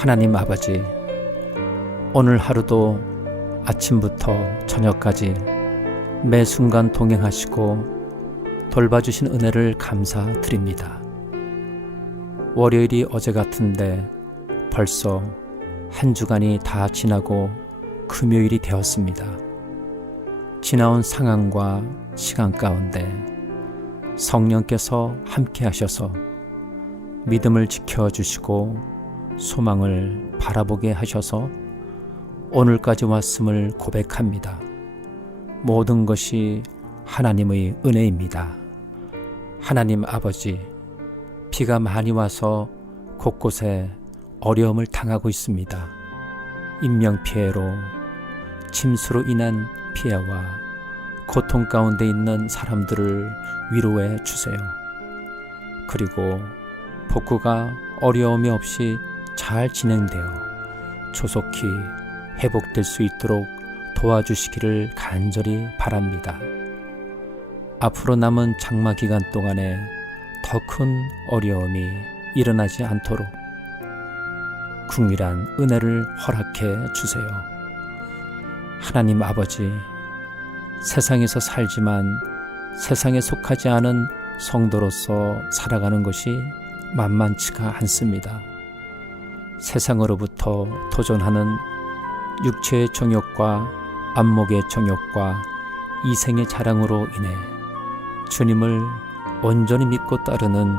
하나님 아버지, 오늘 하루도 아침부터 저녁까지 매 순간 동행하시고 돌봐주신 은혜를 감사드립니다. 월요일이 어제 같은데 벌써 한 주간이 다 지나고 금요일이 되었습니다. 지나온 상황과 시간 가운데 성령께서 함께 하셔서 믿음을 지켜주시고 소망을 바라보게 하셔서 오늘까지 왔음을 고백합니다. 모든 것이 하나님의 은혜입니다. 하나님 아버지, 비가 많이 와서 곳곳에 어려움을 당하고 있습니다. 인명피해로 침수로 인한 피해와 고통 가운데 있는 사람들을 위로해 주세요. 그리고 복구가 어려움이 없이 잘 진행되어 조속히 회복될 수 있도록 도와주시기를 간절히 바랍니다. 앞으로 남은 장마 기간 동안에 더 큰 어려움이 일어나지 않도록 궁밀한 은혜를 허락해 주세요. 하나님 아버지, 세상에서 살지만 세상에 속하지 않은 성도로서 살아가는 것이 만만치가 않습니다. 세상으로부터 도전하는 육체의 정욕과 안목의 정욕과 이생의 자랑으로 인해 주님을 온전히 믿고 따르는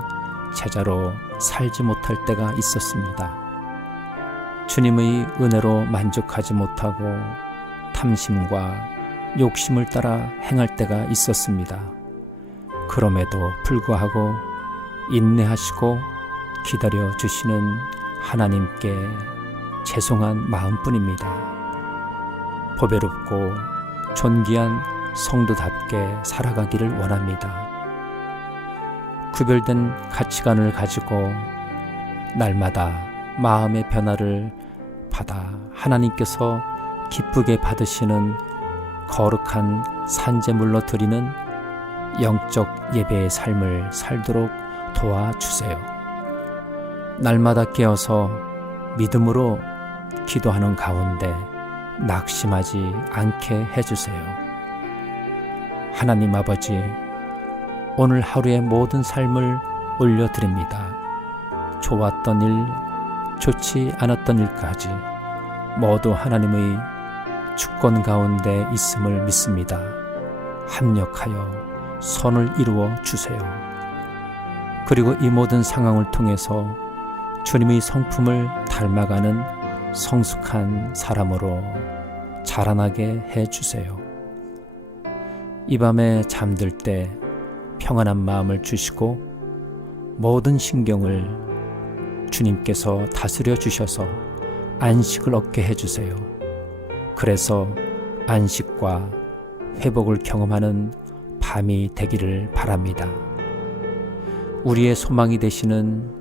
제자로 살지 못할 때가 있었습니다. 주님의 은혜로 만족하지 못하고 탐심과 욕심을 따라 행할 때가 있었습니다. 그럼에도 불구하고 인내하시고 기다려 주시는 하나님께 죄송한 마음뿐입니다. 보배롭고 존귀한 성도답게 살아가기를 원합니다. 구별된 가치관을 가지고 날마다 마음의 변화를 받아 하나님께서 기쁘게 받으시는 거룩한 산재물로 드리는 영적 예배의 삶을 살도록 도와주세요. 날마다 깨어서 믿음으로 기도하는 가운데 낙심하지 않게 해주세요. 하나님 아버지, 오늘 하루의 모든 삶을 올려드립니다. 좋았던 일, 좋지 않았던 일까지 모두 하나님의 주권 가운데 있음을 믿습니다. 합력하여 선을 이루어 주세요. 그리고 이 모든 상황을 통해서 주님의 성품을 닮아가는 성숙한 사람으로 자라나게 해 주세요. 이 밤에 잠들 때 평안한 마음을 주시고 모든 신경을 주님께서 다스려 주셔서 안식을 얻게 해 주세요. 그래서 안식과 회복을 경험하는 밤이 되기를 바랍니다. 우리의 소망이 되시는